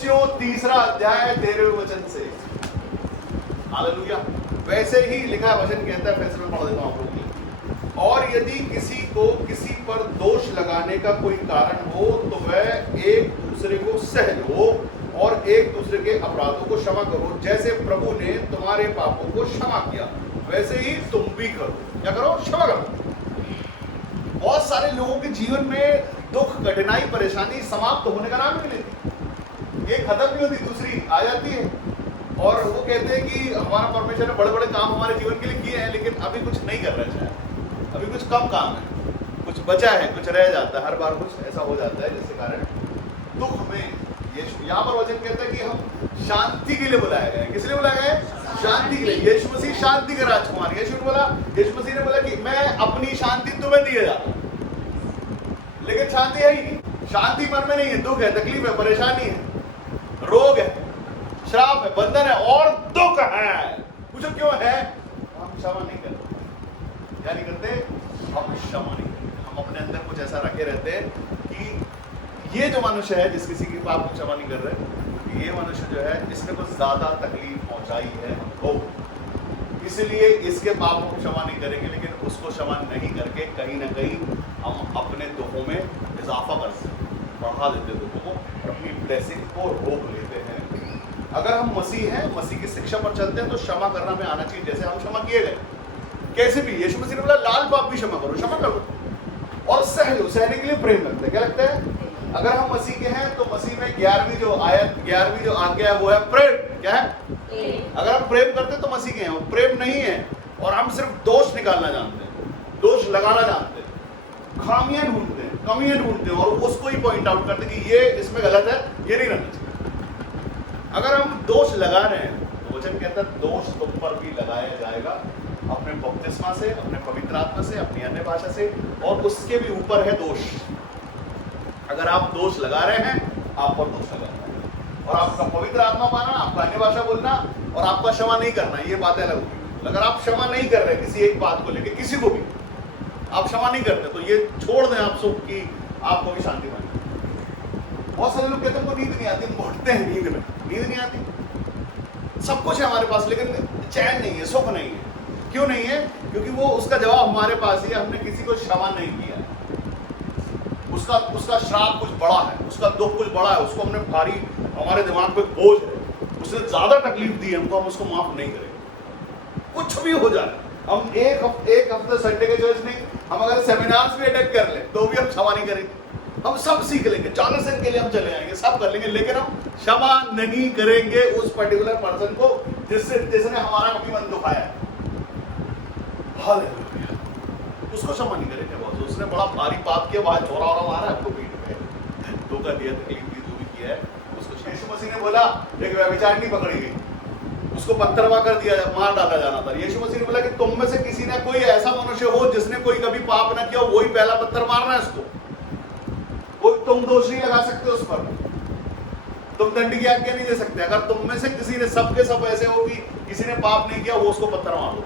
कुलस्सियों 3 अध्याय 13वें वचन से। हालेलुया। वैसे ही लिखा वचन कहता है, फिर से मैं पढ़ देता हूं आप लोगों के लिए। और यदि किसी को किसी पर दोष लगाने का कोई कारण हो तो वह एक दूसरे को सह लो और एक दूसरे के अपराधों को क्षमा करो, जैसे प्रभु ने तुम्हारे पापों को क्षमा किया वैसे ही तुम भी करो। क्या करो? क्षमा करो। बहुत सारे लोगों के जीवन में दुख, कठिनाई, परेशानी समाप्त होने का नाम नहीं लेती। एक खत्म नहीं होती, दूसरी आ जाती है। और वो कहते हैं कि हमारा परमेश्वर ने बड़े बड़े काम हमारे जीवन के लिए किए हैं, लेकिन अभी कुछ नहीं कर रहे हैं, अभी कुछ कम काम है, कुछ बचा है, कुछ रह जाता है। हर बार कुछ ऐसा हो जाता है जिसके कारण दुख में यीशु, यहाँ पर वचन कहता है कि हम शांति के लिए बुलाए गए। किस लिए बुलाए गए? शांति के लिए। यीशु मसीह शांति के राजकुमार। यीशु मसीह ने बोला कि मैं अपनी शांति तुम्हें दिए जाता हूं, लेकिन शांति है ही नहीं। शांति मन में नहीं है, दुख है, तकलीफ है, परेशानी है, रोग है, श्राप है, बंधन है और दुख है। पूछो क्यों है? हम क्षमा नहीं करते। क्या नहीं करते? हम क्षमा नहीं करते। हम अपने अंदर कुछ ऐसा रखे रहते हैं कि ये जो मनुष्य है, जिस किसी की पाप को क्षमा नहीं कर रहे, ये मनुष्य जो है इसने कुछ ज्यादा तकलीफ पहुंचाई है हमको, इसलिए इसके पापों को क्षमा नहीं करेंगे। लेकिन उसको क्षमा नहीं करके कहीं ना कहीं हम अपने दुखों में इजाफा कर सकते, बढ़ा देते दुखों को और अपनी ब्लेसिंग को रोक लेते हैं। अगर हम मसीह हैं, मसीह की शिक्षा पर चलते हैं, तो क्षमा करना में आना चाहिए, जैसे हम क्षमा किए गए। कैसे भी यीशु मसीह ने बोला लाल पाप भी क्षमा करो, क्षमा करो और सह लो। सहने के लिए प्रेम लगता है। क्या लगता है? अगर हम मसीह के हैं तो मसीह में 11वीं जो आज्ञा है वो है प्रेम। क्या है? अगर हम प्रेम करते हैं तो मसीह के हैं। और प्रेम नहीं है और हम सिर्फ दोष निकालना जानते हैं, दोष लगाना जानते हैं, खामियां ढूंढते हैं, कमियां ढूंढते हैं और उसको ही पॉइंट आउट करते हैं कि ये इसमें गलत है, ये नहीं रहना चाहिए। अगर हम दोष लगा रहे हैं तो वचन कहता है दोष तुम पर भी लगाया जाएगा, अपने बपतिस्मा से, अपने पवित्र आत्मा से, अपनी अन्य भाषा से, और उसके भी ऊपर है दोष। अगर आप दोष लगा रहे हैं, आप पर दोष लगा रहे हैं, और आपका पवित्र आत्मा पाना, आपका अन्य भाषा बोलना और आपका क्षमा नहीं करना, ये बातें अलग होगी। अगर आप क्षमा नहीं कर रहे किसी एक बात को लेकर, किसी को भी आप क्षमा नहीं करते, तो ये छोड़ दें आप सब कि आपको भी शांति पानी। बहुत सारे लोग कहते हैं उनको नींद नहीं आती, घुटते हैं नींद में, नींद नहीं आती। सब कुछ है हमारे पास लेकिन चैन नहीं है, सुख नहीं है। क्यों नहीं है? क्योंकि वो उसका जवाब हमारे पास ही है, हमने किसी को क्षमा नहीं किया। उसका श्राप कुछ बड़ा है, उसका दुख कुछ बड़ा है, उसको हमने भारी, हमारे दिमाग पे बोझ है, उसने ज्यादा तकलीफ दी हमको, हम उसको माफ नहीं करेंगे। कुछ भी हो जाए, हम एक हफ्ते संडे के चॉइस नहीं, हम अगर सेमिनार्स भी अटेंड कर ले तो भी हम क्षमा नहीं करेंगे। हम सब सीख लेंगे, 40 दिन के लिए हम चले आएंगे, सब कर लेंगे, लेकिन हम क्षमा नहीं करेंगे उस पर्टिकुलर पर्सन को जिसने हमारा कभी मन दुखाया है। हालेलुया। उसको क्षमा नहीं करेंगे। बहुत उसने बड़ा भारी पाप किया, वहां छोरा और मारा आपको पीठ पे, धोखा दिया, तकलीफ दी, जो भी किया है उसको। यीशु मसीह ने बोला एक व्यभिचारिणी पकड़ी गई, उसको पत्थरवा कर दिया, मार डाला जाना था। यीशु मसीह ने बोला कि तुम में से किसी ने कोई ऐसा मनुष्य हो जिसने कोई कभी पाप ना किया, वही पहला पत्थर मारना है उसको। कोई तुम दोष नहीं लगा सकते उस पर, तुम दंड की आज्ञा नहीं दे सकते। अगर तुम में से किसी ने, सबके सब ऐसे हो कि किसी ने पाप नहीं किया, वो उसको पत्थर मार दो,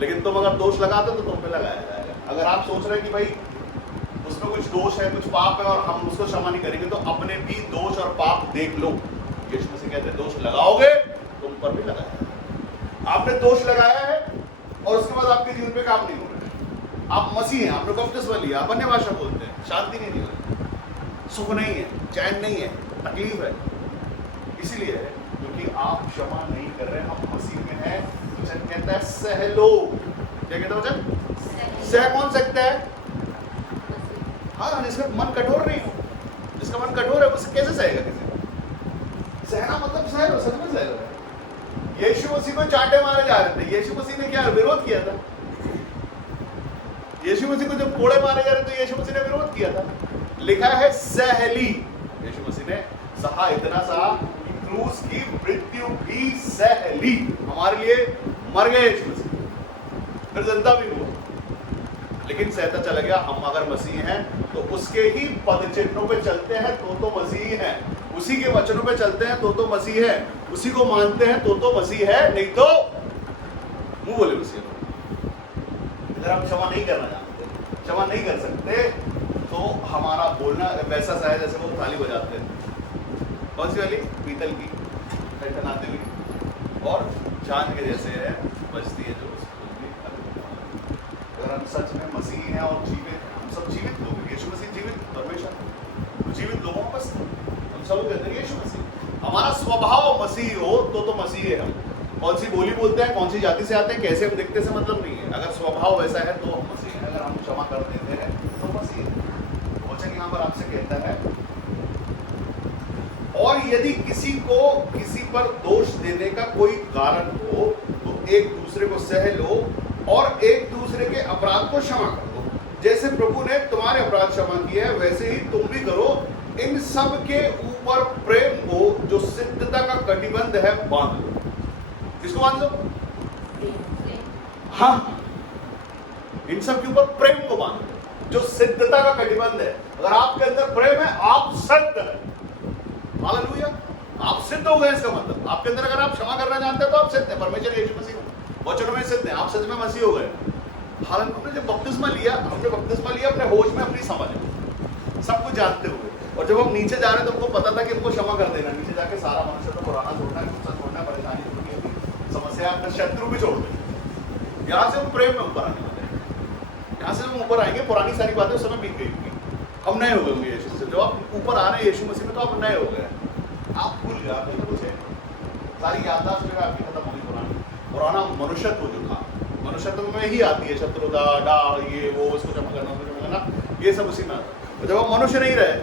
लेकिन तुम अगर दोष लगाते हो तो तुम पे लगाया जाएगा। अगर आप सोच रहे हैं कि भाई उसमें कुछ दोष है, कुछ पाप है और हम उसको क्षमा नहीं करेंगे, तो अपने भी दोष और पाप देख लो। यीशु मसीह कहते हैं दोष लगाओगे तुम पर भी लगाया। आपने दोष लगाया है और उसके बाद आपके जीवन पे काम नहीं हो रहा है। आप मसीह हैं, आपने बपतिस्मा लिया, आप अन्य भाषा बोलते हैं, शांति नहीं हो रही, सुख नहीं है, चैन नहीं है, तकलीफ है। इसीलिए है क्योंकि आप क्षमा नहीं कर रहे। हम मसीह में हैं। वचन कहता है सह लो। क्या कहता है वचन? सह कौन सकता है? हाँ, जिसका मन कठोर नहीं हो, जिसका मन कठोर है उसे कैसे सहेगा किसी को? सहना मतलब सह लो, सच में सह लो। यीशु मसीह को चांटे मारे जा रहे थे, यीशु मसीह ने क्या विरोध किया था? यीशु मसीह को जब कोड़े मारे जा रहे थे, यीशु मसीह ने विरोध किया था। लिखा है सहली, यीशु मसीह ने सहा, इतना सहा कि क्रूस की मृत्यु भी सहली। हमारे लिए मर गए यीशु मसीह, फिर जिंदा भी हुआ, लेकिन सहता चला गया। हम अगर मसीह हैं तो उसके ही पद चिन्हों पे चलते हैं तो मसीह हैं, उसी के वचनों पे चलते हैं तो मसीह है, उसी को मानते हैं तो मसीह है, नहीं तो मुंह बोले मसीह। अगर हम क्षमा नहीं करना जानते, क्षमा नहीं कर सकते, तो हमारा बोलना वैसा सा है जैसे वो ताली बजाते हैं। कौन सी वाली? पीतल की टनाते हुई और चांद के जैसे है, बजती है जो अगर हम सच में मसीह हैं और जीवित, हम सब जीवित लोग हैं। यीशु मसीह जीवित परमेश्वर, जीवित लोगों का हम सब कहते हैं यीशु मसीह। हमारा स्वभाव मसीह हो तो मसीह है। हम कौन सी बोली बोलते हैं, कौन सी जाति से आते हैं, कैसे हम दिखते से मतलब नहीं है। अगर स्वभाव वैसा है तो हम मसीह हैं। अगर हम क्षमा कर देते हैं तो मसीह है। वचन यहाँ पर आपसे कहता है, और यदि किसी को किसी पर दोष देने का कोई कारण हो तो एक दूसरे को सह लो और एक दूसरे के अपराध को क्षमा कर दो। जैसे प्रभु ने तुम्हारे अपराध क्षमा किए हैं वैसे ही तुम भी करो। इन सब के ऊपर प्रेम को जो सिद्धता का कटिबंध है बांध लो। किसको बांध लो? हाँ, इन सब के ऊपर प्रेम को बांध लो जो सिद्धता का कटिबंध है। अगर आपके अंदर प्रेम है आप सिद्ध है। हालेलुया, आप सिद्ध हो गए। इसका मतलब आपके अंदर अगर आप क्षमा करना जानते हैं तो आप सिद्ध हैं। परमेश्वर यीशु मसीह वचन में सिद्ध हैं, आप सच में मसीह हो गए। हालांकि हमने जब बपतिस्मा लिया, अपने होश में, अपनी समझ में, सब कुछ जानते हुए, और जब हम नीचे जा रहे हैं तो हमको पता था कि हमको क्षमा कर देना। नीचे जाके सारा मनुष्य तो पुराना छोड़ना है, गुस्सा छोड़ना है, परेशानी छोड़नी है, समस्या अपना शत्रु भी छोड़ दें। यहाँ से हम प्रेम में ऊपर आने वाले हैं। यहाँ से हम ऊपर आएंगे, पुरानी सारी बातें उस समय बीत गई होंगी, हम नए हो गए होंगे यीशु से। जब आप ऊपर आ रहे हैं यीशु मसीह में तो आप नए हो गए। आप भूल गए, आप तो कुछ है, सारी याददाश्त जो है आपकी खत्म होगी। पुराना मनुष्यत्व जो था, मनुष्यत्व में ही आती है शत्रुता, डाल, ये वो, इसको जमा करना, ये सब उसी में आता है। जब आप मनुष्य नहीं रहे,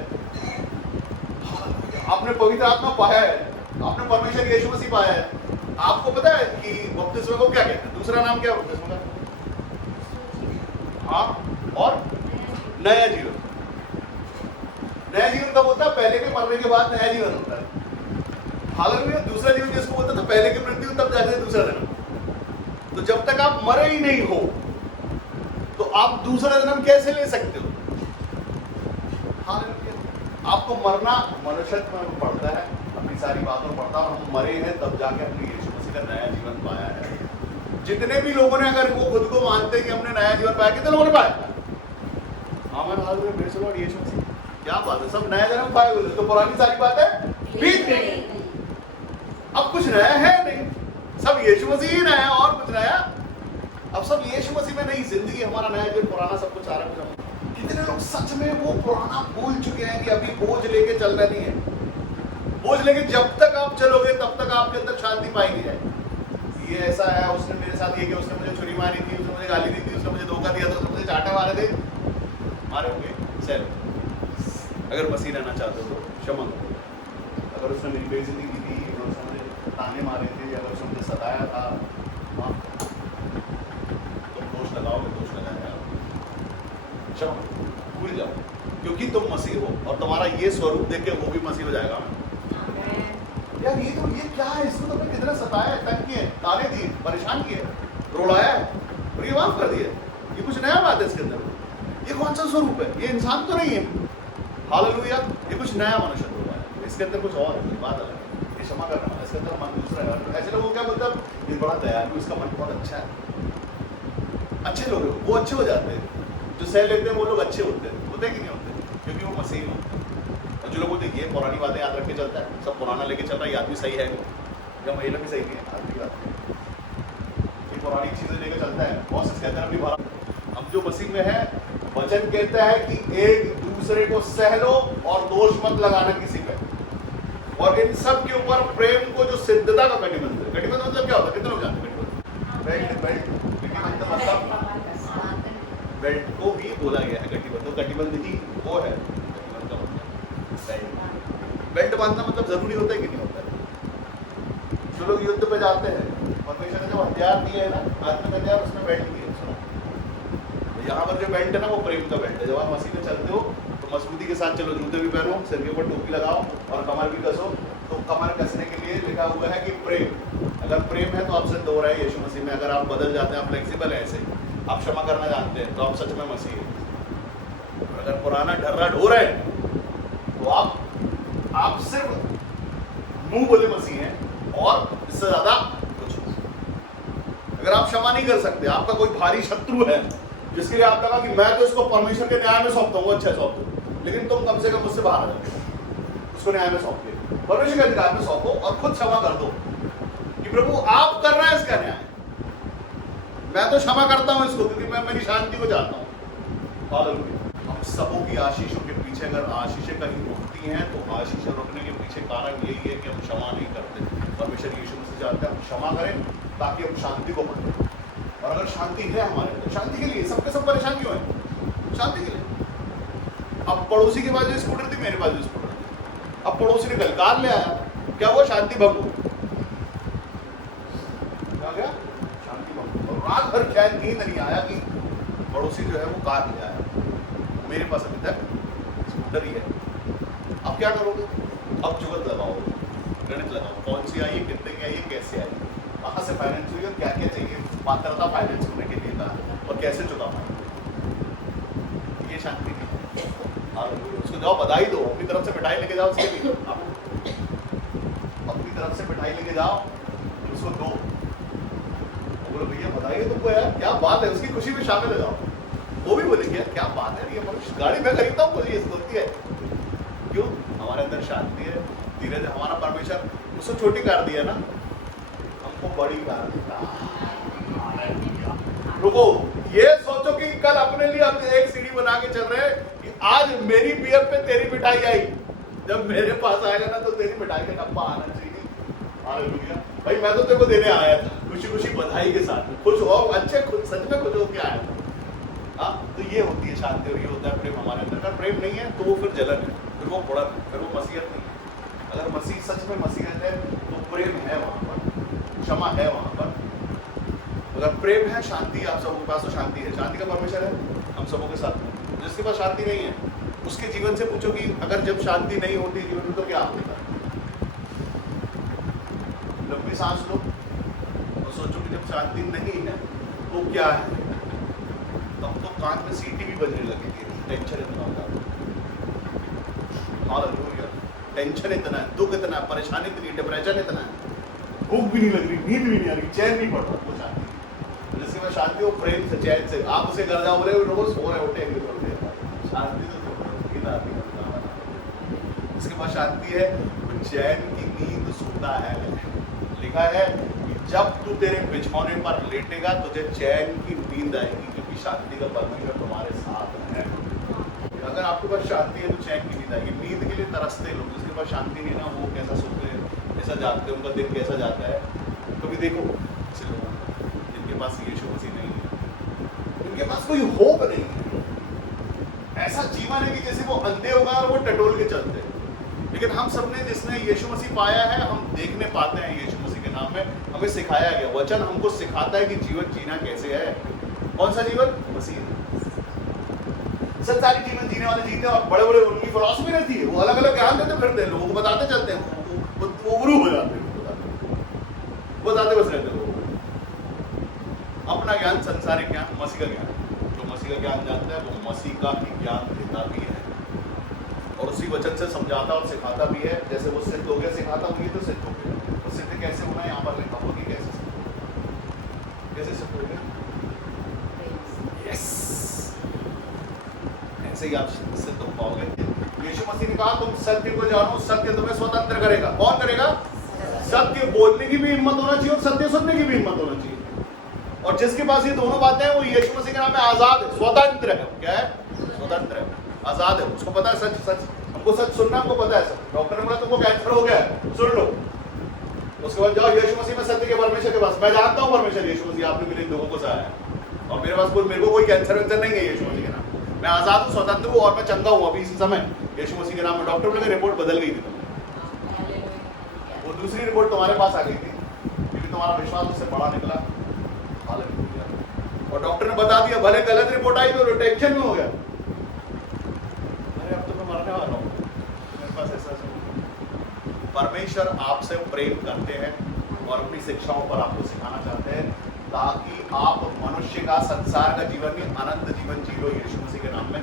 आपने पवित्र आत्मा पाया है, आपने परमेश्वर यीशु मसीह पाया है, आपको पता है कि बपतिस्मा को क्या कहते हैं? दूसरा नाम क्या है बपतिस्मा का? हाँ, और नया जीवन। नया जीवन कब होता है? पहले के मरने के बाद नया जीवन होता है। हालांकि दूसरा जीवन जिसको बोलते थे पहले की मृत्यु, तब जाके दूसरा जन्म। तो जब तक आप मरे ही नहीं हो तो आप दूसरा जन्म कैसे ले सकते हो? हालांकि आपको मरना मनुष्यत्व में पड़ता है, अपनी सारी बातों पड़ता है, और हम मरे हैं तब जाके हमने यीशु मसीह का नया जीवन पाया है। जितने भी लोगों ने, अगर वो खुद को मानते हैं कि हमने नया जीवन पाया, कितने लोगों ने पाया? हमारे हाल में यीशु मसीह, क्या बात है, सब नया जन्म पाए हुए। तो पुरानी सारी बातें बीत गई, अब कुछ नया है नहीं, सब यीशु मसीह ही नया है, और कुछ नया अब सब यीशु मसीह में नई जिंदगी, हमारा नया जीवन, पुराना सब कुछ सारा कुछ। कितने लोग सच में वो पुराना भूल चुके हैं कि अभी बोझ लेके चलना नहीं है। बोझ लेके जब तक आप चलोगे तब तक आपके अंदर शांति पाएंगे जाए। ये ऐसा है, उसने मेरे साथ ये किया, उसने मुझे छुरी मारी थी, उसने मुझे गाली दी थी, उसने मुझे धोखा दिया था, उसने मुझे चाटे मारे थे, मारे होंगे सर। अगर मसीह रहना चाहते हो तो क्षमा करो। अगर उसने मेरी बेइज्जती की थी, अगर उसने मुझे ताने मारे थे, अगर उसने मुझे सताया था, तुम दोष लगाओगे, दोष लगाया, क्षमा भूल जाओ, क्योंकि तुम मसीह हो और तुम्हारा ये स्वरूप देख के वो भी मसीह हो जाएगा। यार ये क्या है? इसको तो मैंने कितना सताया है, तंग किए, ताने दिए, परेशान किए, रोलाया है और ये माफ कर दिया। ये कुछ नया बात है इसके अंदर। ये कौन सा स्वरूप है? ये इंसान तो नहीं है। हालेलुया, ये कुछ नया मनुष्य हुआ है, इसके अंदर कुछ और है, बात अलग है। ये क्षमा करना है, इसके अंदर मन दूसरा है। ऐसे लोगों क्या मतलब, ये बड़ा दयालु, इसका मन बहुत अच्छा है। अच्छे लोग वो अच्छे हो जाते हैं, जो सह लेते हैं वो लोग अच्छे होते हैं कि नहीं होते? क्योंकि वो मसीह होते हैं। और जो लोग बोलते हैं ये पुरानी बातें याद रख के चलता है, सब पुराना लेके चल रहा है, ये आदमी सही है, या महिला भी सही नहीं है, आदमी बात ये पुरानी चीजें लेके चलता है। बहुत से कहते हैं अभी हम जो मसीह में है, वचन कहता है कि एक दूसरे को सह लो और दोष मत लगाना किसी पे, और इन सब के ऊपर प्रेम को जो सिद्धता का कटिबंध है। कटिबंध मतलब क्या होता है? कितने लोग जानते हैं कटिबंध? मतलब बेल्ट को भी बोला गया है कटिबंध, तो कटिबंध ही वो है कटिबंध का मतलब। बेल्ट बांधना मतलब जरूरी होता है कि नहीं होता है? जो लोग युद्ध पे जाते हैं, परमेश्वर ने जो हथियार दिए है ना, आत्मिक हथियार, उसमें बेल्ट भी है। सुनो, यहाँ पर जो बेल्ट है ना, वो प्रेम का बेल्ट है। जब आप मसीह में चलते हो तो मजबूती के साथ चलो, जूते भी पहनो, सिर के ऊपर टोपी लगाओ और कमर भी कसो। तो कमर कसने के लिए लिखा हुआ है कि प्रेम। अगर प्रेम है तो आप सिद्ध हो रहे हैं यीशु मसीह में। अगर आप बदल जाते हैं, आप फ्लेक्सिबल है, ऐसे आप क्षमा करना जानते हैं, तो आप सच में मसीह हैं। अगर पुराना ढर्रा ढो रहे हैं तो आप सिर्फ मुंह बोले मसीह हैं, और इससे ज्यादा कुछ नहीं। अगर आप क्षमा नहीं कर सकते, आपका कोई भारी शत्रु है जिसके लिए आप लगा कि मैं तो इसको परमेश्वर के न्याय में सौंपता हूँ, अच्छा सौंप दो, लेकिन तुम कम से कम उससे बाहर आ जाओ, उसको न्याय में सौंप दे। परमेश्वर के अधिकार में सौंपो और खुद क्षमा कर दो कि प्रभु आप कर रहे हैं इसका न्याय, मैं तो क्षमा करता हूं इसको क्योंकि मैं मेरी शांति को चाहता हूं। हालेलुया। हम सबों की आशीषों के पीछे अगर आशीषें कहीं रुकती हैं तो आशीषें रुकने के पीछे कारण यही है कि हम क्षमा नहीं करते। परमेश्वर यीशु मसीह चाहते हैं हम क्षमा करें ताकि हम शांति को बढ़ें। और अगर शांति है हमारे अंदर, शांति के लिए सबके सब परेशान क्यों है? शांति के लिए। अब पड़ोसी के पास जो स्कूटर थी, मेरे पास जो स्कूटर थी, अब पड़ोसी ने कल कार ले आया, क्या हुआ? शांति भंग हो गया, शांति भंग। और रात भर शायद नींद नहीं आया कि पड़ोसी जो है वो कार ले आया, मेरे पास अभी तक स्कूटर ही है। अब क्या करोगे? अब जुगत लगाओगे, गणित लगाओ, कौन सी आई है, कितने की आई है, कैसे आई, कहाँ से फाइनेंस हुई और क्या क्या चाहिए, पात्रता फाइनेंस होने के लिए था और कैसे चुका पाए। ये शांति नहीं। उसको जाओ बधाई दो, अपनी तरफ से मिठाई लेके जाओ, उसके लिए अपनी तरफ से मिठाई लेके जाओ, उसको दो, बोलो भैया बधाई है तुमको यार, क्या बात है, उसकी खुशी में शामिल हो जाओ। वो भी बोलेंगे यार क्या बात है, ये मनुष्य गाड़ी में खरीदता हूँ मुझे होती है। क्यों? हमारे अंदर शांति है। धीरे धीरे हमारा परमेश्वर उसको छोटी कार दिया ना, हमको बड़ी कार देता। रुको, ये सोचो कि कल अपने लिए हम एक सीढ़ी बना के चल रहे हैं कि आज मेरी बियर पे तेरी मिठाई आई, जब मेरे पास आएगा ना तो तेरी मिठाई का डब्बा आना चाहिए। हालेलुया। भाई मैं तो तेरे को देने आया था, खुशी खुशी बधाई के साथ, खुश हो, अच्छे खुश, सच में खुश होके आया था। हाँ, तो ये होती है शांति और ये होता है प्रेम हमारे अंदर। अगर प्रेम नहीं है तो वो फिर जलन है, फिर वो बुरा है, फिर वो मसीहत नहीं है। अगर मसीह सच में मसीहत है तो प्रेम है वहां पर, क्षमा है वहां पर। अगर प्रेम है, शांति, आप सबों के पास तो शांति है, शांति का परमेश्वर है हम सबों के साथ में। जिसके पास शांति नहीं है उसके जीवन से पूछो कि अगर जब शांति नहीं होती जीवन में तो क्या होता है। लंबी सांस लो और सोचो कि जब शांति नहीं है तो क्या है। तब तो कान में सीटी भी बजने लगेगी, टेंशन इतना होगा। हालेलुया। टेंशन इतना है, दुख इतना है, परेशानी इतनी, डिप्रेशन इतना है, भूख भी नहीं लग रही, नींद भी नहीं आ रही, चैन नहीं पड़ रहा, वो शांति। जिसके बाद शांति हो प्रेम से, चैन से, आप उसे घर जाओ बोले रोज सो रहे उठे शांति तो नींद आती है। इसके बाद शांति है तो चैन की नींद सोता है। लिखा है कि जब तू तेरे बिछौने पर लेटेगा तुझे चैन की नींद आएगी क्योंकि शांति का परमेश्वर तुम्हारे साथ है। अगर आपके पास शांति है तो चैन की नींद आएगी। नींद के लिए तरसते लोग, जिसके पास शांति नहीं ना वो कैसा सोते हैं, कैसा जागते हैं, उनका दिन कैसा जाता है। कभी देखो ऐसे लोगों को जिनके पास यीशु मसीह नहीं है, उनके पास कोई होप नहीं है, ऐसा जीवन है कि जैसे वो अंधे होगा और वो टटोल के चलते हैं। लेकिन हम सबने जिसने यीशु मसीह पाया है हम देखने पाते हैं यीशु मसीह के नाम में। हमें सिखाया गया, वचन हमको सिखाता है कि जीवन जीना कैसे है। कौन सा जीवन? मसीह। संसारी जीवन जीने वाले जीते हैं और बड़े बड़े उनकी फिलॉसफी रहती है, वो अलग अलग ज्ञान देते फिरते हैं, लोगों को बताते चलते हैं, वो गुरु हो जाते हैं, बताते बस रहते हैं। अपना ज्ञान संसारिक ज्ञान, मसीह का ज्ञान, जो मसीह का ज्ञान जानता है वो मसीह का ही ज्ञान देता भी है और उसी वचन से समझाता और सिखाता भी है। जैसे वो सिद्ध हो गया, सिखाता हुई तो सिद्ध हो गया। तो सिद्ध कैसे होना है यहाँ पर लिखा हुआ कि कैसे सिद्ध हो गया। ऐसे ही आप सिद्ध हो पाओगे। यीशु मसीह ने कहा तुम सत्य को जानो, सत्य तुम्हें स्वतंत्र करेगा। कौन करेगा? सत्य बोलने की भी हिम्मत होना चाहिए और सत्य सुनने की भी हिम्मत होना चाहिए। और जिसके पास ये दोनों बातें हैं वो यीशु मसीह के नाम में आजाद है, स्वतंत्र है। क्या है? स्वतंत्र है, आजाद है। उसको पता है सच, सच हमको सच सुनना, हमको पता है सच। डॉक्टर ने बोला तुमको कैंसर हो गया है, सुन लो। उसके बाद जाओ यीशु मसीह में सत्य के परमेश्वर के पास। मैं जानता हूँ परमेश्वर यीशु मसीह आपने मेरे लोगों को सहाया है और मेरे पास मेरे को कोई कैंसर वैंसर नहीं है यीशु मसीह के नाम। मैं आजाद हूँ, स्वतंत्र हूँ और मैं चंगा हूँ अभी इसी समय यीशु मसीह के नाम में। डॉक्टर बोले रिपोर्ट बदल गई थी, वो दूसरी रिपोर्ट तुम्हारे पास आ गई थी क्योंकि तुम्हारा विश्वास उससे बड़ा निकला। और डॉक्टर ने बता दिया, भले गलत रिपोर्ट आई तो टेंशन में हो गया, अरे अब तो मैं मरने वाला हूँ, मेरे पास ऐसा परमेश्वर आपसे प्रेम करते हैं और अपनी शिक्षाओं पर आपको सिखाना चाहते हैं ताकि आप मनुष्य का, संसार का जीवन में अनंत जीवन जी लो यीशु मसीह के नाम में,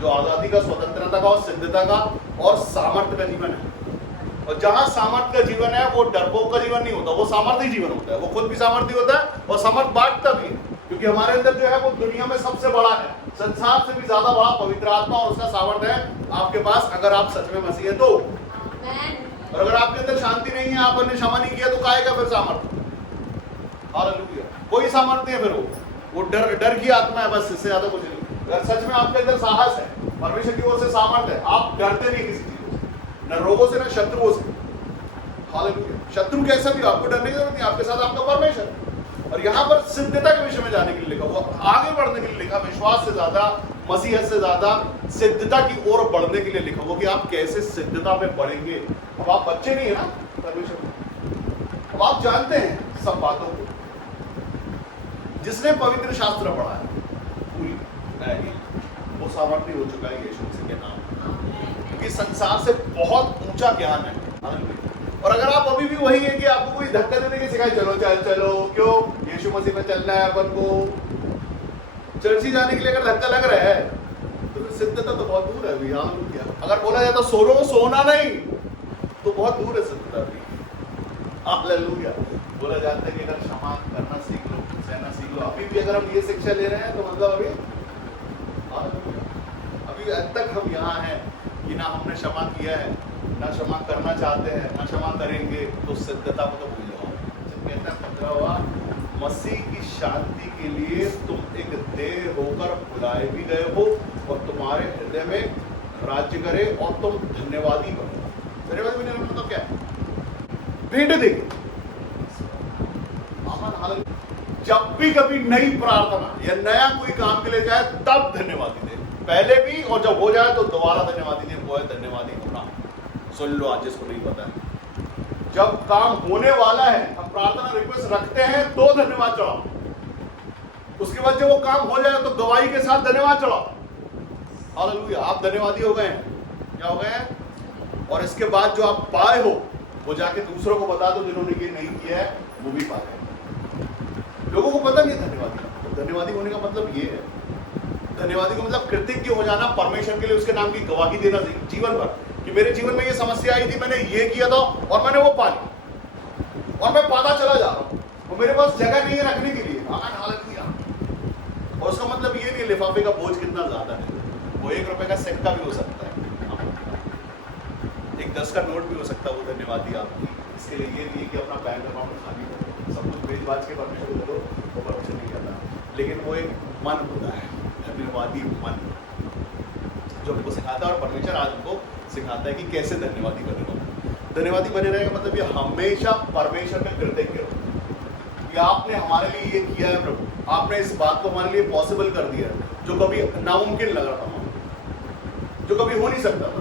जो आजादी का, स्वतंत्रता का और सिद्धता का और सामर्थ्य का जीवन है। और जहां सामर्थ्य का जीवन है वो डरपोक का जीवन नहीं होता, वो सामर्थ्य जीवन होता है। वो खुद भी सामर्थ्य होता है और सामर्थ्य बांटता भी है क्योंकि हमारे अंदर जो है वो दुनिया में सबसे बड़ा है, संसार से भी ज्यादा बड़ा पवित्र आत्मा और उसका सामर्थ्य है आपके पास अगर आप सच में मसीह है तो। और अगर आपके अंदर शांति नहीं है, आपने क्षमा नहीं किया, तो काहे का फिर सामर्थ्य? हालेलुया। कोई सामर्थ्य है फिर वो डर की आत्मा है, बस इससे ज्यादा कुछ नहीं। अगर सच में आपके अंदर साहस है, परमेश्वर की ओर से सामर्थ्य है, आप डरते नहीं किसी चीज से, न रोगों से, न शत्रुओं से। हालेलुया। शत्रु कैसा भी, आपको डरने की जरूरत नहीं, आपके साथ आपका परमेश्वर। और यहाँ पर सिद्धता के विषय में जाने के लिए लिखा, वो आगे बढ़ने के लिए लिखा, विश्वास से ज्यादा, मसीह से ज्यादा सिद्धता की ओर बढ़ने के लिए लिखा हुआ कि आप कैसे सिद्धता में बढ़ेंगे। अब आप बच्चे नहीं है ना परमेश्वर, अब आप जानते हैं सब बातों को। जिसने पवित्र शास्त्र पढ़ा है पूरी वो सामर्थ्य हो चुका है यीशु मसीह के नाम, क्योंकि संसार से बहुत ऊंचा ज्ञान है। और अगर आप अभी भी वही है कि आपको कोई धक्का देने की सिखाए, चलो चल चलो, क्यों यीशु मसीह में चलना है अपन को, चर्च ही जाने के लिए अगर धक्का लग रहा है तो फिर सिद्धता तो बहुत दूर है अभी। अगर बोला जाता सोनो, सोना नहीं, तो बहुत दूर है सिद्धता भी। हालेलुया। बोला जाता है कि अगर क्षमा करना सीख लो, सहना सीख लो। अभी भी अगर हम ये शिक्षा ले रहे हैं तो मतलब अभी तक हम यहाँ हैं कि ना हमने क्षमा किया है, ना क्षमा करना चाहते हैं, ना क्षमा करेंगे, तो सिद्धता को तो भूल जाओ। जब कहता है 15वां, मसीह की शांति के लिए तुम एक देह होकर बुलाए भी गए हो और तुम्हारे हृदय में राज्य करे और तुम धन्यवादी बनो। धन्यवादी बनो मतलब क्या है? भेंट देंगे। जब भी कभी नई प्रार्थना या नया कोई काम के लिए जाए तब धन्यवादी दे, पहले भी, और जब हो जाए तो दोबारा धन्यवादी दे। वो है धन्यवादी होना। सुन लो आज जिसको नहीं पता है, जब काम होने वाला है, हम प्रार्थना रिक्वेस्ट रखते हैं तो धन्यवाद चढ़ाओ। उसके बाद जब वो काम हो जाए तो गवाही के साथ धन्यवाद चढ़ाओ। हालेलुया। आप धन्यवादी हो गए हैं, क्या हो गए हैं? और इसके बाद जो आप पाए हो वो जाके दूसरों को बता दो जिन्होंने ये नहीं किया है, वो भी पा गए। लोगों को पता नहीं धन्यवादी का, धन्यवादी होने का मतलब ये है, धन्यवादी का मतलब कृतज्ञ हो जाना, परमेश्वर के लिए उसके नाम की गवाही देना जीवन भर, कि मेरे जीवन में ये समस्या आई थी, मैंने ये किया था और मैंने वो पा लिया और मैं पाता चला जा रहा हूं, वो मेरे पास जगह नहीं है रखने के लिए। हालेलुया। और उसका मतलब ये नहीं लिफाफे का बोझ कितना ज्यादा है, वो 1 रुपए का सिक्का भी हो सकता है, एक 10 का नोट भी हो सकता है, वो धन्यवादी आपकी। इसके लिए ये नहीं कि अपना बैंक अकाउंट खाली करो, सब कुछ बेच बाज के परमेश्वर को दो, वो परमेश्वर नहीं करता, लेकिन वो एक मन होता है, धन्यवादी मन, जो हमको सिखाता है। और परमेश्वर आज हमको सिखाता है कि कैसे धन्यवादी बने रहो। धन्यवादी बने रहने का मतलब ये हमेशा परमेश्वर का कृतज्ञ हो कि आपने हमारे लिए ये किया है प्रभु, आपने इस बात को हमारे लिए पॉसिबल कर दिया है, जो कभी नामुमकिन लग रहा था, जो कभी हो नहीं सकता था,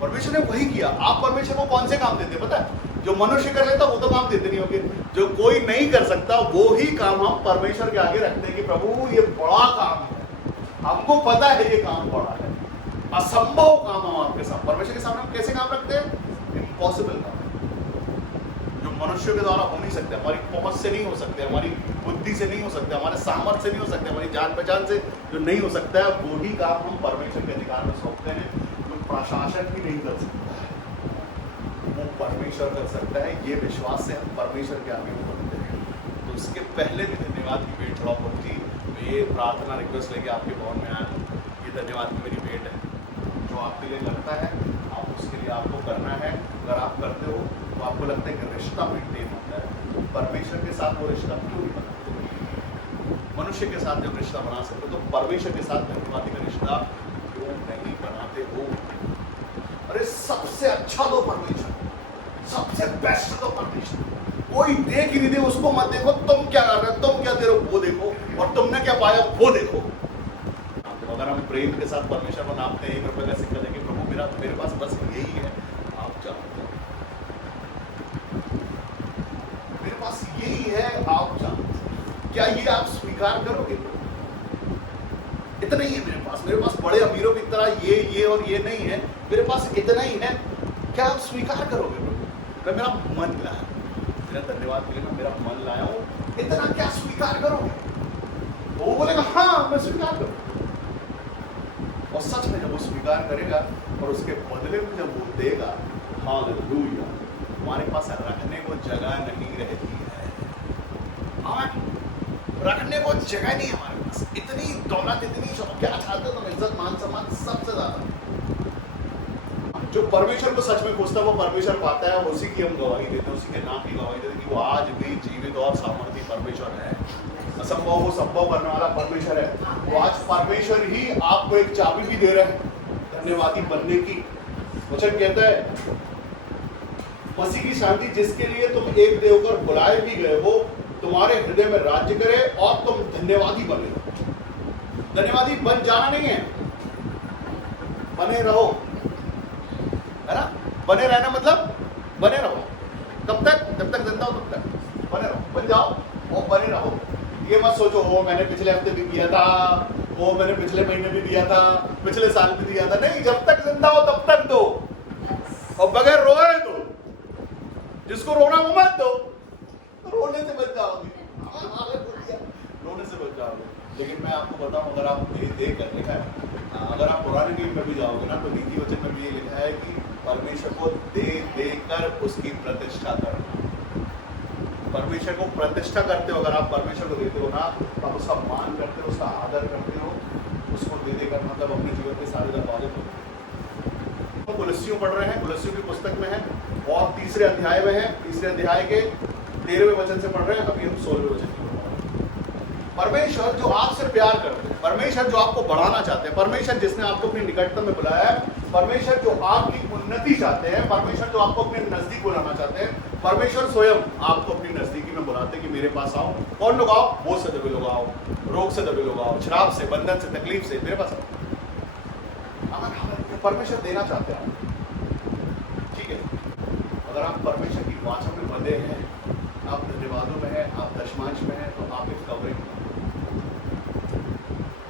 परमेश्वर ने वही किया। आप परमेश्वर को कौन से काम देते पता है? जो मनुष्य कर लेता वो तो काम देते नहीं होंगे, जो कोई नहीं कर सकता वो ही काम हम परमेश्वर के आगे रखते हैं कि प्रभु ये बड़ा काम है, हमको पता है ये काम बड़ा है, असंभव काम हम आपके साथ परमेश्वर के सामने हम कैसे काम रखते हैं? इम्पॉसिबल काम, जो मनुष्य के द्वारा हो नहीं सकते, हमारी पहुंच से नहीं हो सकते, हमारी बुद्धि से नहीं हो सकते, हमारे सामर्थ्य से नहीं हो सकते, हमारी जान पहचान से जो नहीं हो सकता है, वही काम हम परमेश्वर के अधिकार में सौंपते हैं। जो प्रशासन भी नहीं कर सकता है वो परमेश्वर कर सकता है। ये विश्वास से हम परमेश्वर के आगे बढ़ते हैं। तो उसके पहले भी धन्यवाद की भेंट चढ़ाओ प्रभु जी। मैं ये प्रार्थना रिक्वेस्ट लेके आपके भवन में आया हूँ, ये धन्यवाद की मेरी भेंट है, जो आपके लिए करता है आप उसके लिए आपको करना है। अगर आप करते हो तो आपको लगता है कि रिश्ता मेंटेन होता है, परमेश्वर के साथ वो रिश्ता क्यों नहीं बनाते? मनुष्य के साथ जब रिश्ता बना सकते तो परमेश्वर के साथ धन्यवादी का रिश्ता क्यों नहीं बनाते हो? अरे सबसे अच्छा दो परमेश्वर, सबसे बेस्ट दो परमेश्वर। कोई देख ही नहीं दे उसको मत देखो, तुम क्या कर रहे हो, तुम क्या दे रहे हो वो देखो, और तुमने क्या पाया वो देखो। अगर हम प्रेम के साथ परमेश्वर को नापते हैं, 1 रुपए का सिक्का देंगे, प्रभु मेरे पास बस यही है, आप जानते हो मेरे पास यही है, आप जानते, क्या ये आप स्वीकार करोगे? इतना ही है मेरे पास बड़े अमीरों की तरह ये और ये नहीं है, मेरे पास इतना ही है, क्या आप स्वीकार करोगे? मैं मेरा मन लाया, मेरा धन्यवाद के लिए मैं मेरा मन लाया हूं, इतना क्या स्वीकार करोगे? तो वो बोलेगा हाँ मैं स्वीकार करूंगा। और सच में जब वो स्वीकार करेगा और उसके बदले में जब वो देगा, हालेलुया, हमारे पास रखने को जगह नहीं रहती है। रखने को जगह नहीं है हमारे पास, इतनी दौलत, इतनी क्या चाहते हो तुम? इज्जत, मान सम्मान, सबसे ज्यादा जो परमेश्वर को सच में खोजता है वो परमेश्वर पाता है, उसी की हम गवाही देते हैं, उसी के नाम की गवाही देते हैं कि वो आज भी जीवित और सामर्थी परमेश्वर है। असंभव को संभव करने वाला परमेश्वर है। वो आज परमेश्वर ही आपको एक चाबी भी दे रहे हैं धन्यवादी बनने की। वचन कहता है मसीह की शांति जिसके लिए तुम एक देव कर बुलाए भी गए हो तुम्हारे हृदय में राज्य करे और तुम धन्यवादी बने। धन्यवादी बन जाना नहीं है, बने रहो, है ना। बने रहना मतलब बने रहो, कब तक? जब तक जिंदा हो तब तक बने रहो, बन जाओ और बने रहो। ये मत सोचो हो मैंने पिछले हफ्ते भी दिया था, वो मैंने पिछले महीने भी दिया था, पिछले साल भी दिया था। नहीं, जब तक जिंदा हो तब तक दो, और बगैर रोए दो। जिसको रोना वो मत दो, रोने से बच जाओगे, रोने से बच जाओगे। लेकिन मैं आपको बताऊं, अगर आप दे कर लिखा है, अगर आप पुराने नियम में भी जाओगे ना, तो नीति वचन में भी ये लिखा है कि परमेश्वर को दे देकर उसकी प्रतिष्ठा करना। परमेश्वर को प्रतिष्ठा करते हो, अगर आप परमेश्वर को देते हो ना, तो आप उसका मान करते हो, उसका आदर करते हो, उसको दे देकर मतलब अपने जीवन के सारे दरवाजे खोलते हो। तो कुलस्सियों पढ़ रहे हैं, कुलस्सियों की पुस्तक में है और तीसरे अध्याय में है, तीसरे अध्याय के 13वें वचन से पढ़ रहे हैं। अभी हम 16वें वचन की पढ़ रहे हैं। परमेश्वर जो आपसे प्यार करते हैं, परमेश्वर जो आपको बढ़ाना चाहते हैं, परमेश्वर जिसने आपको अपनी निकटता में बुलाया है, परमेश्वर जो आपकी उन्नति चाहते हैं, परमेश्वर जो आपको अपने नजदीक बुलाना चाहते हैं, परमेश्वर स्वयं आपको अपनी नजदीकी में बुलाते हैं कि मेरे पास आओ। कौन लोग आओ? बोझ से दबे लोग आओ, रोग से दबे लोग आओ, शराब से, बंधन से, तकलीफ से, मेरे पास आओ। परमेश्वर देना चाहते हैं, ठीक है। अगर आप परमेश्वर की वाचा में बंधे हैं, आप धन्यवादों में हैं, आप दशमांश में हैं, तो आप एक कवरिंग,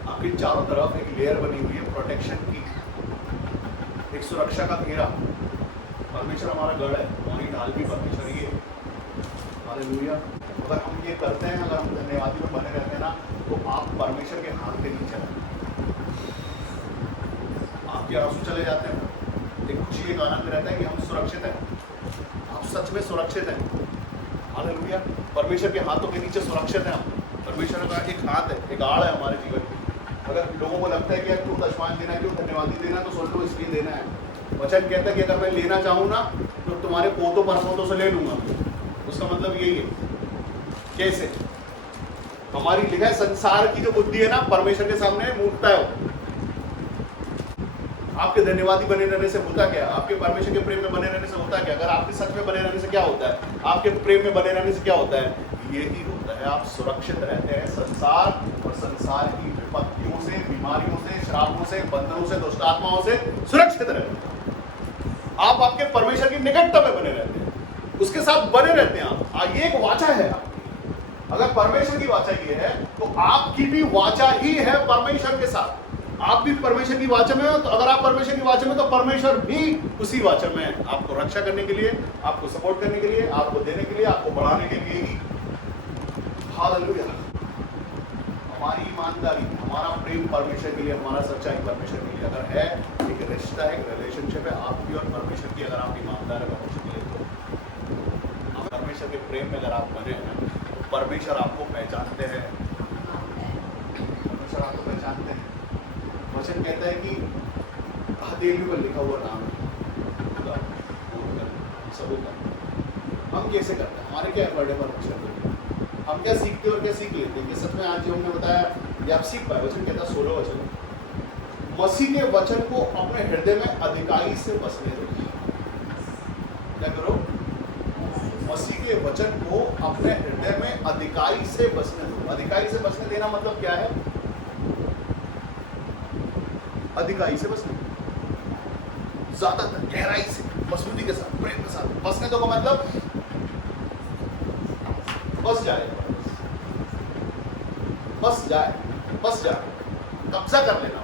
आपकी चारों तरफ एक लेयर बनी हुई है प्रोटेक्शन की, एक सुरक्षा का घेरा। परमेश्वर हमारा गढ़ है, हमारी ढाल भी परमेश्वर ही है। हालेलुया। अगर हम ये करते हैं, अगर हम धन्यवादी में बने रहते हैं ना, तो आप परमेश्वर के हाथ के नीचे रहते हैं। आपके आंसू चले जाते हैं, एक खुशी, एक आनंद रहता है कि हम सुरक्षित हैं, आप सच में सुरक्षित हैं। हालेलुया। परमेश्वर के हाथों के नीचे सुरक्षित हैं हम। परमेश्वर का एक हाथ है, एक आड़ है हमारे जीवन की। अगर लोगों को लगता है कि क्यों दशमांश देना, क्यों धन्यवादी देना, तो सोच लो इसलिए देना है। वचन कहता है कि अगर मैं लेना चाहूँ ना, तो तुम्हारे पोतों परपोतों से ले लूंगा। उसका मतलब यही है। कैसे? हमारी लिखा है संसार की जो बुद्धि है ना, परमेश्वर के सामने मूर्खता है। आपके धन्यवादी बने रहने से होता क्या? आपके परमेश्वर के प्रेम में बने रहने से होता क्या? अगर आपके सच में बने रहने से क्या होता है? आपके प्रेम में बने रहने से क्या होता है? यही होता है, आप सुरक्षित रहते हैं संसार और संसार की विपत्तियों से, बीमारियों से, श्रापों से, बंधनों से, दुष्ट आत्माओं से सुरक्षित रहते हैं। आप आपके परमेश्वर की निकटता में बने रहते हैं, उसके साथ बने रहते हैं आप। ये एक वाचा है आपकी। अगर परमेश्वर की वाचा ये है, तो आपकी भी वाचा ही है परमेश्वर के साथ। आप भी परमेश्वर की वाचा में हो, तो अगर आप परमेश्वर की वाचा में, तो परमेश्वर भी उसी वाचा में है, आपको रक्षा करने के लिए, आपको सपोर्ट करने के लिए, आपको देने के लिए, आपको बढ़ाने के लिए ही। हालेलुया। हमारी ईमानदारी, हमारा प्रेम परमेश्वर के लिए, हमारा सच्चाई परमेश्वर के लिए अगर है, एक रिश्ता है, एक रिलेशनशिप है आपकी और परमेश्वर की, अगर आप ईमानदार है परमेश्वर के लिए, तो परमेश्वर के प्रेम में अगर आप बने हैं, तो परमेश्वर आपको पहचानते हैं, परमेश्वर आपको पहचानते हैं। वचन कहता है कि हथेलियों पर लिखा हुआ नाम है सबूत। हम कैसे करते हैं? हमारे क्या एफर्ट है परमेश्वर के लिए? हम क्या सीखते हैं और क्या सीख लेते हैं? कि सच में आज जो हमने बताया ये आप सीख पाए। वचन कहता है 16 वचन, मसीह के वचन को अपने हृदय में अधिकाई से बसने दो। क्या करो? मसीह के वचन को अपने हृदय में अधिकाई से बसने दो। अधिकाई से बसने देना मतलब क्या है? अधिकाई से बसने, ज्यादातर गहराई से, मजबूती के साथ, प्रेम के साथ बसने दो का मतलब बस जाए, बस जाए, बस जाए, कब्जा कर लेना,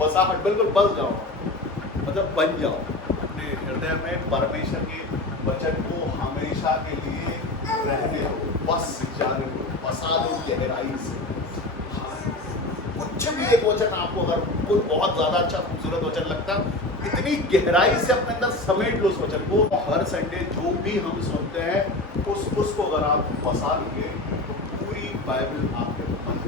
बसाहट, बिल्कुल बस जाओ, मतलब बन जाओ अपने हृदय में परमेश्वर के वचन को हमेशा के लिए रहने दो, बस जाने दो, बसा दो गहराई से। कुछ भी एक वचन आपको अगर कोई बहुत ज्यादा अच्छा खूबसूरत वचन लगता, इतनी गहराई से अपने अंदर समेट लो उस वचन को। हर संडे जो भी हम सुनते हैं उसको अगर आप बसा लोगे, तो पूरी बाइबल आपके मन,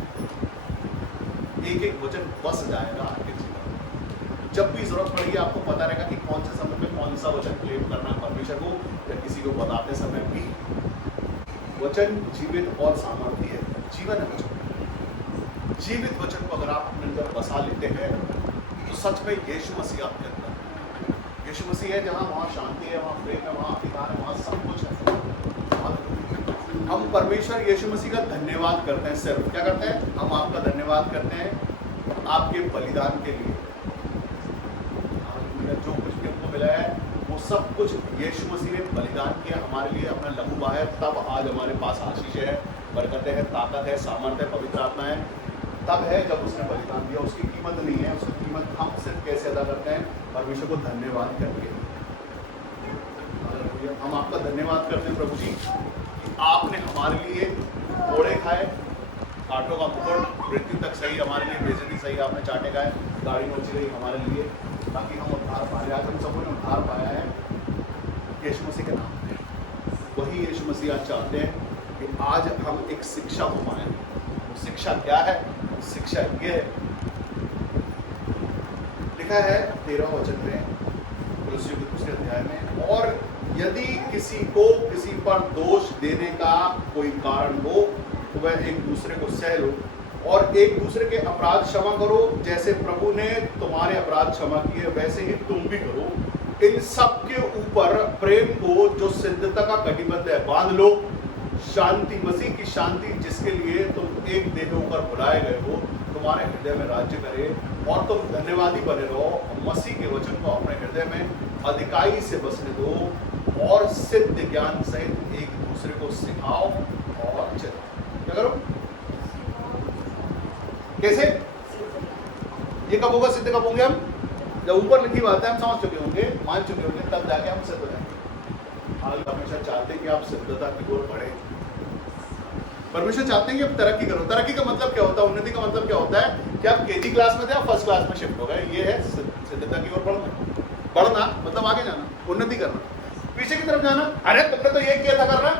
एक एक वचन बस जाएगा आपके जीवन में। जब भी जरूरत पड़ेगी आपको पता रहेगा कि कौन से समय में कौन सा वचन क्लेम करना है परमेश्वर को, या किसी को बताते समय भी। वचन जीवित और सामर्थ्य है, जीवन है वचन। जीवित वचन को अगर आप अपने अंदर बसा लेते हैं तो सच में यीशु मसीह आपके अंदर, यीशु मसीह है जहाँ वहाँ शांति है, वहाँ प्रेम है, वहाँ अधिकार है, वहाँ सब कुछ है। हम परमेश्वर यीशु मसीह का धन्यवाद करते हैं। सिर्फ क्या करते हैं, हम आपका धन्यवाद करते हैं आपके बलिदान के लिए। जो कुछ भी हमको मिला है वो सब कुछ यीशु मसीह ने बलिदान किया हमारे लिए, अपना लहू बहाया, तब आज हमारे पास आशीष है, बरकतें है, ताकत है, सामर्थ्य है, पवित्र आत्मा है। तब है जब उसने बलिदान दिया। उसकी कीमत नहीं है, उसकी कीमत हम सिर्फ कैसे अदा करते हैं, परमेश्वर को धन्यवाद करके। हम आपका धन्यवाद करते हैं प्रभु जी, आपने हमारे लिए घोड़े खाए, कांटों का मुकुट, मृत्यु तक सही हमारे लिए, बेइज्जती सही आपने चाटे खाए, गाड़ी नोची गई हमारे लिए, ताकि हम उद्धार पाए। आज हम सबों ने उद्धार पाया है यीशु मसीह के नाम में। वही यीशु मसीह आज चाहते हैं कि आज हम एक शिक्षा को पाएं। वो शिक्षा क्या है? शिक्षा ये है, लिखा है 13 वचन में, कुलुस्सियों के दूसरे अध्याय में, और यदि किसी को किसी पर दोष देने का कोई कारण हो तो वह एक दूसरे को सह लो और एक दूसरे के अपराध क्षमा करो, जैसे प्रभु ने तुम्हारे अपराध क्षमा किए वैसे ही तुम भी करो। इन सब के ऊपर प्रेम को जो सिद्धता का कटिबद्ध है बांध लो। शांति, मसीह की शांति जिसके लिए तुम एक देह होकर बुलाए गए हो, तुम्हारे हृदय में राज्य करे और तुम धन्यवादी बने रहो। मसीह के वचन को अपने हृदय में अधिकाई से बसने दो और सिद्ध ज्ञान सहित एक दूसरे को सिखाओ और चलाओ। क्या करो? कैसे? ये कब होगा? सिद्ध कब होंगे हम? जब ऊपर लिखी बात है हम समझ चुके होंगे, मान चुके होंगे, तब जाके हम सिद्ध हो जाएंगे। परमेश्वर चाहते हैं कि आप सिद्धता की ओर बढ़े। परमेश्वर चाहते हैं कि आप तरक्की करो। तरक्की का मतलब क्या होता है? उन्नति का मतलब क्या होता है कि आप केजी क्लास में थे, आप फर्स्ट क्लास में शिफ्ट हो गए। ये है सिद्धता की ओर बढ़ना। बढ़ना मतलब आगे जाना, उन्नति करना। पीछे की तरफ जाना, अरे तुमने तो ये किया था करना,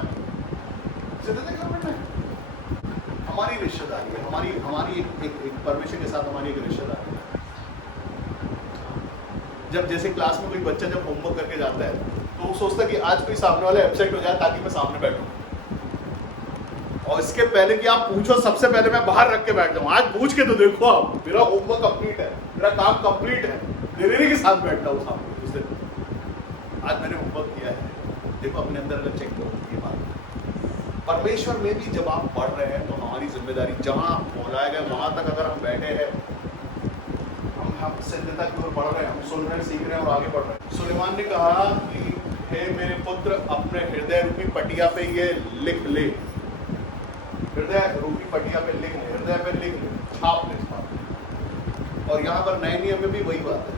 सिद्धता की ओर बढ़ना है। हमारी रिश्तेदारी है, हमारी एक परमेश्वर के साथ हमारी एक रिश्तेदारी है। जब जैसे क्लास में कोई बच्चा जब होमवर्क करके जाता है तो वो सोचता है कि आज कोई सामने वाला एब्सेंट हो जाए ताकि मैं सामने बैठूं, और इसके पहले कि आप पूछो सबसे पहले मैं बाहर रख के बैठ जाऊं। आज पूछ के तो देखो, आप मेरा होमवर्क कंप्लीट है, मेरा काम कंप्लीट है, धीरे के साथ बैठता हूं सामने उस दिन। आज मैंने होमवर्क किया है, देखो अपने अंदर अगर चेक करो ये बात। परमेश्वर में भी जब आप पढ़ रहे हैं तो हमारी जिम्मेदारी, जहाँ बुलाए गए वहां तक अगर हम बैठे हैं, हम सिद्धता की ओर बढ़ रहे हैं, हम सुन रहे हैं, सीख रहे हैं और आगे बढ़ रहे हैं। सुलेमान ने कहा कि हे मेरे पुत्र, अपने हृदय रूपी पटिया पे ये लिख ले। हृदय रूपी पटिया पे लिख ले, हृदय पे लिख ले, छाप ले इस बात। और यहाँ पर नए नियम में भी वही बात है।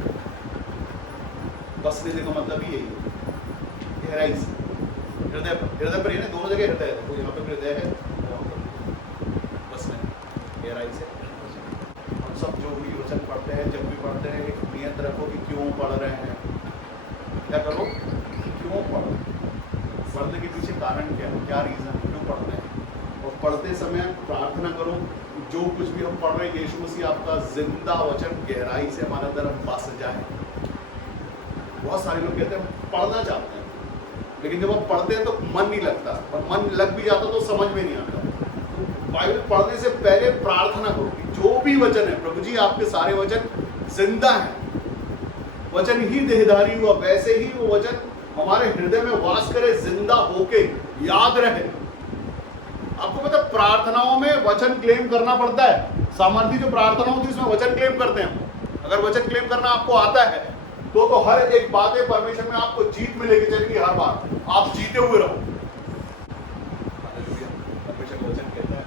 बस लेने का मतलब ही यही है, गहराई से हृदय पर ही ना, दोनों जगह हृदय है। देखो यहाँ पे हृदय है, बस में गहराई से। हम सब जो भी वचन पढ़ते हैं, जब भी पढ़ते हैं, एक नियत रखो कि क्यों पढ़ रहे हैं। क्या करो? क्यों पढ़ो? पढ़ने के पीछे कारण क्या है, क्या रीजन, क्यों पढ़ते हैं। और पढ़ते समय प्रार्थना करो जो कुछ भी हम पढ़ रहे हैं यीशु मसीह आपका जिंदा वचन गहराई से हमारे अंदर बस जाए। बहुत सारे लोग कहते हैं पढ़ना चाहते हैं, लेकिन जब आप पढ़ते हैं तो मन नहीं लगता, और मन लग भी जाता तो समझ में नहीं आता। तो बाइबल पढ़ने से पहले प्रार्थना करो कि जो भी वचन है, प्रभु जी आपके सारे वचन जिंदा हैं, वचन ही देहधारी हुआ, वैसे ही वो वचन हमारे हृदय में वास करे, जिंदा होके याद रहे। आपको पता प्रार्थनाओं में वचन क्लेम करना पड़ता है। सामर्थ्य जो प्रार्थना होती है उसमें वचन क्लेम करते हैं। अगर वचन क्लेम करना आपको आता है तो हर एक बात है परमेश्वर में आपको जीत मिलेगी, चलेगी हर बार आप जीते हुए रहो। परमेश्वर का वचन कहता है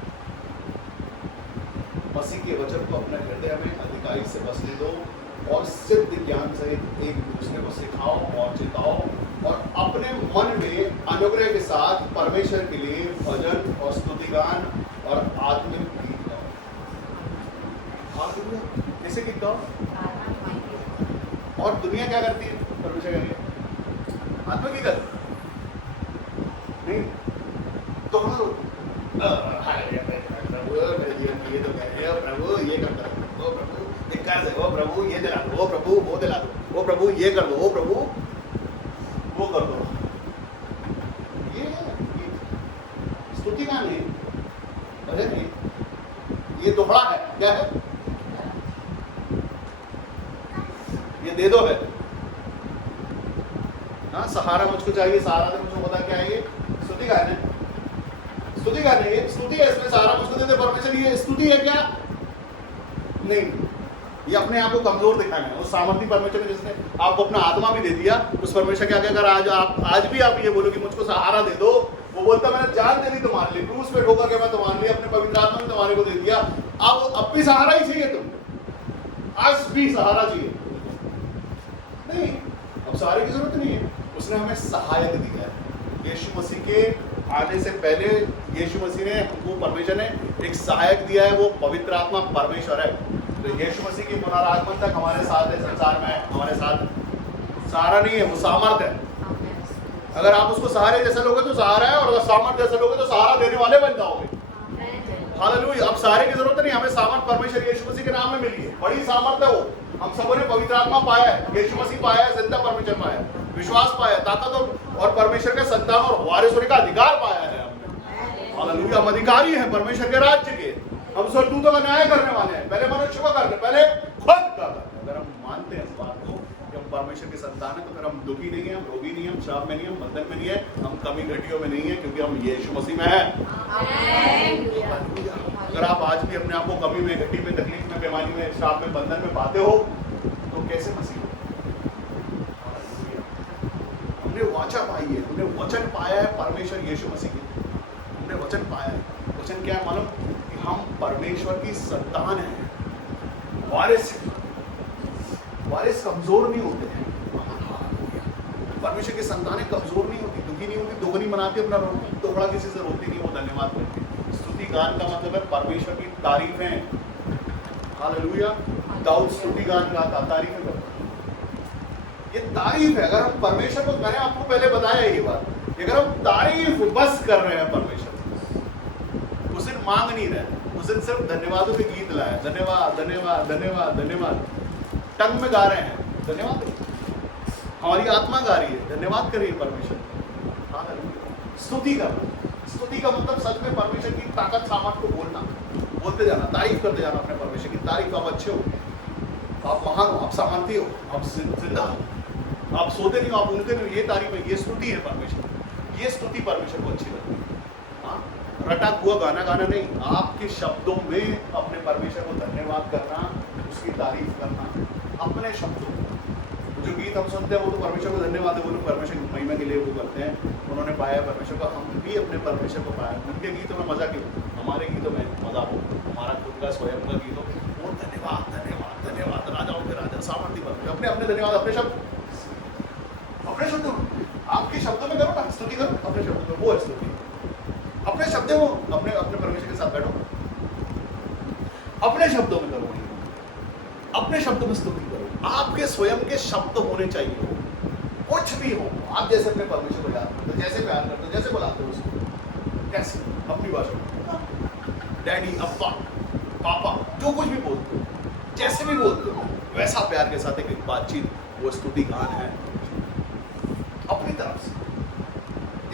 मसीह के वचन को अपने हृदय में अधिकाई से बसने दो और सिद्ध ज्ञान सहित एक दूसरे को सिखाओ और चिताओ, और अपने मन में अनुग्रह के साथ परमेश्वर के लिए भजन और स्तुतिगान और आत्मिक गीत गाओ। कैसे गीत गाओ? और दुनिया क्या करती है? परमेश्वर के लिए आत्मा की करती नहीं तो हम लोग प्रभु ये तो कह रहे हो, प्रभु ये करता है, प्रभु एक कर्ज है, ओ प्रभु ये दिला दो, ओ प्रभु वो दिला दो, ओ प्रभु ये कर दो, ओ प्रभु वो कर दो। ये स्तुति का नहीं, भजन नहीं, ये दोहरा है। क्या है? ये दे दो है। हाँ, सहारा मुझको चाहिए, सहारा दे मुझको, पता क्या है ये? स्तुति गान है, स्तुति गान है, ये स्तुति है, इसमें सहारा मुझको दे दे परमेश्वर, ये स्तुति है क्या? नहीं, ये अपने आप को कमजोर दिखाना है। उस सामर्थ्य परमेश्वर ने जिसने आपको अपना आत्मा भी दे दिया, उस परमेश्वर के आगे अगर आज भी आप ये बोलो कि मुझको सहारा दे दो, वो बोलता मैंने जान दे दी तुम्हारे लिए, क्रूस पे ठोकर के मैं तुम्हारे लिए अपने पवित्र आत्मा में तुम्हारे को दे दिया, अब भी सहारा ही चाहिए तुम, आज भी सहारा चाहिए नहीं, अब सहारे की जरूरत नहीं है। उसने हमें सहायक दिया है। यीशु मसीह के आने से पहले यीशु मसीह ने हमको, परमेश्वर ने एक सहायक दिया है, वो पवित्र आत्मा परमेश्वर है। तो यीशु मसीह की पुनरागमन तक हमारे साथ है, संसार में हमारे साथ सहारा नहीं है, वो सामर्थ्य है। अगर आप उसको सहारे जैसा लोगे तो सहारा है, और अगर सामर्थ जैसा लोगे तो सहारा देने वाले बन जाओगे। हालेलुया। अब सहारे की जरूरत नहीं, हमें सामर्थ परमेश्वर यीशु मसीह के नाम में मिली है, बड़ी सामर्थ है वो। हम सबों ने पवित्र आत्मा पाया है, यीशु मसीह पाया है, जिंदा परमेश्वर पाया है, विश्वास पाया है, ताकत और परमेश्वर के संतान और वारिस होने का अधिकार पाया है हमने। हालेलुया। हम अधिकारी हैं परमेश्वर के राज्य के, हम स्वर्गदूतों का न्याय करने वाले हैं, पहले मनुष्य को करने, पहले खुद का करने। अगर हम मानते हैं इस बात को कि हम परमेश्वर के संतान है, तो फिर हम दुखी नहीं है, हम रोगी नहीं है, हम श्राप में नहीं है, हम बंधन में नहीं है, हम कमी घटियों में नहीं है, क्योंकि हम यीशु मसीह में हैं। अगर आप आज भी अपने आप को कमी में, घटी में, तकलीफ में, बीमारी में, श्राप में, बंधन में पाते हो, तो कैसे मसीह हो? हमने वाचा पाई है, हमने वचन पाया है परमेश्वर यीशु मसीह के, हमने वचन पाया है। वचन क्या है मालूम? कि हम परमेश्वर की संतान हैं, वारिस। वारिस कमजोर नहीं होते हैं, परमेश्वर की संतानें कमजोर नहीं होती, दुखी नहीं होती, दोगुनी मनाती, अपना टुकड़ा किसी से रोती नहीं, वो धन्यवाद करती। स्तुति गान का मतलब है परमेश्वर की तारीफें। हालेलुया। दाऊद स्तुति गान गाता, तारीफें करता। ये तारीफ है। अगर हम परमेश्वर को, मैंने आपको पहले बताया ये बात, अगर हम तारीफ बस कर रहे हैं परमेश्वर, उस दिन मांग नहीं रहे, उस दिन सिर्फ धन्यवादों के गीत लाए, धन्यवाद धन्यवाद धन्यवाद धन्यवाद, टंग में गा रहे हैं धन्यवाद, हमारी आत्मा गा रही है, धन्यवाद कर रही है परमेश्वर। स्तुति करना, स्तुति का मतलब सच में परमेश्वर की ताकत सामर्थ को बोलना, बोलते जाना, तारीफ करते जाना अपने परमेश्वर की। तारीफ, आप अच्छे हो, आप महान हो, आप सामर्थ्य हो, आप जिंदा हो, आप सोते नहीं हो, आप उनके नहीं हो, ये तारीफ है, ये स्तुति है परमेश्वर। ये स्तुति परमेश्वर को अच्छी लगती है। हाँ, रटा हुआ गाना गाना नहीं, आपके शब्दों में अपने परमेश्वर को धन्यवाद करना, उसकी तारीफ करना अपने शब्दों में। जो गीत हम सुनते हैं वो तो परमेश्वर को धन्यवाद है, वो लोग परमेश्वर की महिमा के लिए वो करते हैं, उन्होंने पाया परमेश्वर को, हम भी अपने परमेश्वर को पाया। उनके गीतों में मजा क्यों, हमारे गीतों में मजा हो, हमारा खुद का स्वयं का गीत हो, वो धन्यवाद धन्यवाद धन्यवाद, राजाओं के राजा, सामर्थ्य परमेश्वर, अपने अपने धन्यवाद, अपने शब्द, अपने शब्दों में, आपके शब्दों में करो ना स्तुति करो, अपने शब्दों में, वो है स्तुति। अपने शब्दों में अपने अपने परमेश्वर के साथ बैठो, अपने शब्दों में करो, अपने शब्दों में स्तुति करो। आपके स्वयं के शब्द होने चाहिए, कुछ भी हो, आप जैसे अपने परमेश्वर को याद करते हो, जैसे प्यार करते हो, जैसे बुलाते हो उसको, कैसे अपनी भाषा में, डैडी, अब्बा, पापा, जो कुछ भी बोलते हो, जैसे भी बोलते हो, वैसा प्यार के साथ एक बातचीत, वो स्तुति गान है अपनी तरफ से।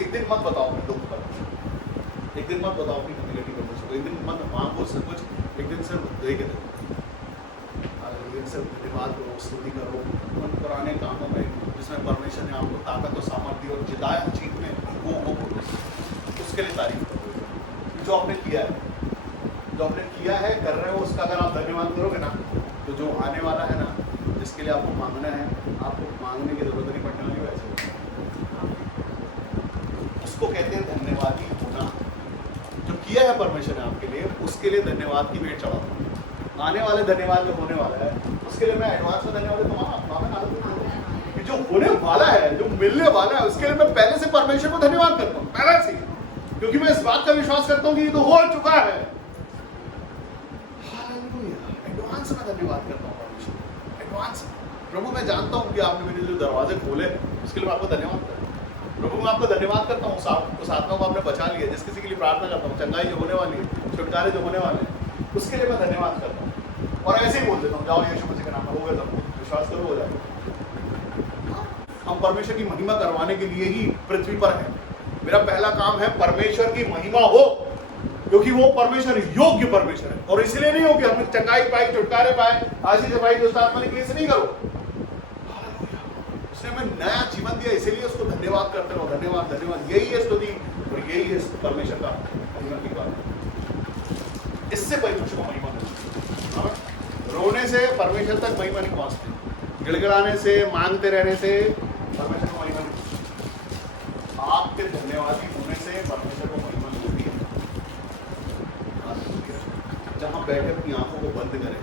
एक दिन मत बताओ अपने दुख पर, एक दिन मत बताओ अपनी कम्युनिटी परमेश्वर, एक दिन मत मांगो उससे कुछ, एक दिन सिर्फ दे के देखो, सिर्फ धन्यवाद करो, स्तुति करो उन पुराने कामों में जिसमें परमेश्वर ने आपको ताकत और सामर्थ्य और जिताया जीत में, वो उसके लिए तारीफ करो। जो आपने किया है, जो आपने किया है, कर रहे हो, उसका अगर आप धन्यवाद करोगे ना, तो जो आने वाला है ना, जिसके लिए आपको मांगना है, आपको मांगने की जरूरत नहीं पड़ने वाली, वैसे उसको कहते हैं धन्यवादी होना। जो किया है परमेश्वर ने आपके लिए, उसके लिए धन्यवाद की भेंट चढ़ाता हूँ। आने वाले धन्यवाद जो होने वाला है, उसके लिए मैं एडवांस में धन्यवाद देता हूँ। जो होने वाला है, जो मिलने वाला है, उसके लिए मैं पहले से परमेश्वर को धन्यवाद करता हूँ, पहले से, क्योंकि मैं इस बात का विश्वास करता हूँ कि ये तो हो चुका है। एडवांस में धन्यवाद करता हूँ परमेश्वर, एडवांस। प्रभु, मैं जानता हूँ कि आपने मेरे जो दरवाजे खोले, उसके लिए मैं आपको धन्यवाद करता हूँ। प्रभु, मैं आपको धन्यवाद करता हूँ, उस आत्मा को आपने बचा लिया, जिस किसी के लिए प्रार्थना करता हूँ, चंगाई जो होने वाली है, छुटकारे जो होने वाले हैं, उसके लिए मैं धन्यवाद करता हूँ। और ऐसे ही बोल देता हूँ, जाओ यीशु मसीह के नाम में, हो गया सब, विश्वास करो हो जाएगा। हम परमेश्वर की महिमा करवाने के लिए ही पृथ्वी पर हैं। मेरा पहला काम है परमेश्वर की महिमा हो, क्योंकि वो परमेश्वर योग्य परमेश्वर है। और इसलिए नहीं हो कि हमने चंगाई पाई, छुटकारे पाए, आशीष पाई, दुष्ट आत्मा निकली, इसे नहीं करो। उसने हमें नया जीवन दिया, इसीलिए उसको धन्यवाद करते रहो, धन्यवाद धन्यवाद। यही है स्तुति और यही है परमेश्वर का महिमा की बात। इससे परमेश्वर को महिमा नहीं, रोने से परमेश्वर तक महिमा नहीं पहुंचती, गिड़गिड़ाने से, मांगते रहने से परमेश्वर को महिमा नहीं। आपके धन्यवादी होने से परमेश्वर को महिमा मिलती है। जहां बैठे अपनी आंखों को बंद करें,